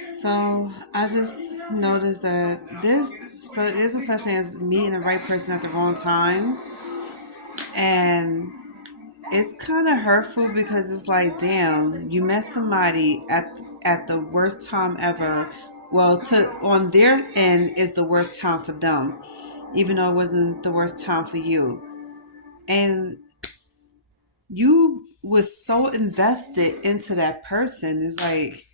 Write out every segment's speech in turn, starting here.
So I just noticed that there's a such thing as meeting the right person at the wrong time, and it's kind of hurtful because it's like, damn, you met somebody at the worst time ever. Well, to on their end is the worst time for them, even though it wasn't the worst time for you, and you was so invested into that person. It's like,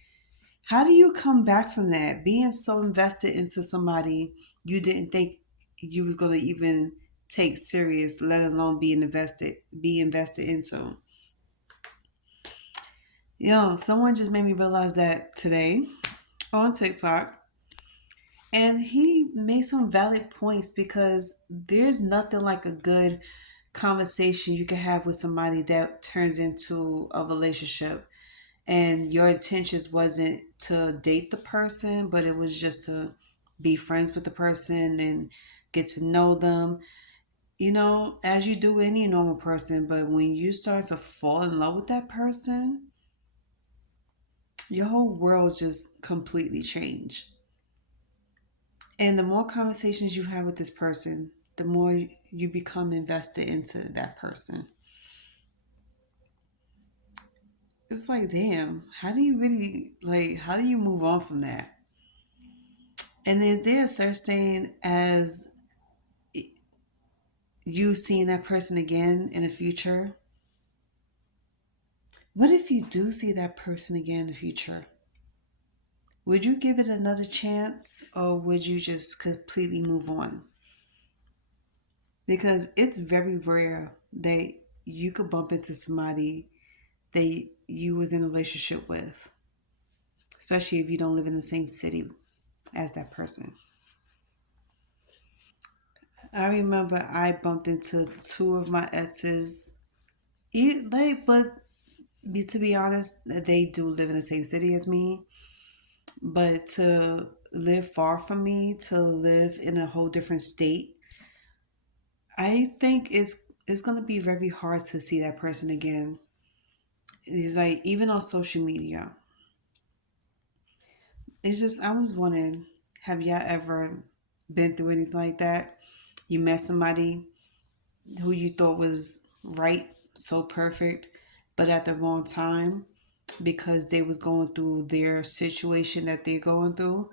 how do you come back from that? Being so invested into somebody you didn't think you was gonna even take serious, let alone be invested into. Someone just made me realize that today on TikTok, and he made some valid points because there's nothing like a good conversation you can have with somebody that turns into a relationship, and your intentions wasn't to date the person, but it was just to be friends with the person and get to know them, as you do any normal person. But when you start to fall in love with that person, your whole world just completely changed. And the more conversations you have with this person, the more you become invested into that person. It's like, damn, how do you really, like, how do you move on from that? And is there a such thing as you seeing that person again in the future? What if you do see that person again in the future? Would you give it another chance, or would you just completely move on? Because it's very rare that you could bump into somebody that you was in a relationship with, especially if you don't live in the same city as that person. I remember I bumped into two of my exes. But to be honest, they do live in the same city as me. But to live far from me, to live in a whole different state, I think it's gonna be very hard to see that person again. It's like, even on social media, it's just, I was wondering, have y'all ever been through anything like that? You met somebody who you thought was right, so perfect, but at the wrong time because they was going through their situation that they're going through.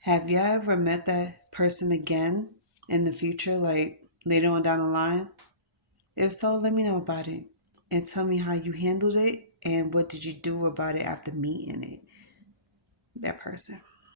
Have you ever met that person again in the future, like later on down the line? If so, let me know about it and tell me how you handled it and what did you do about it after meeting that person.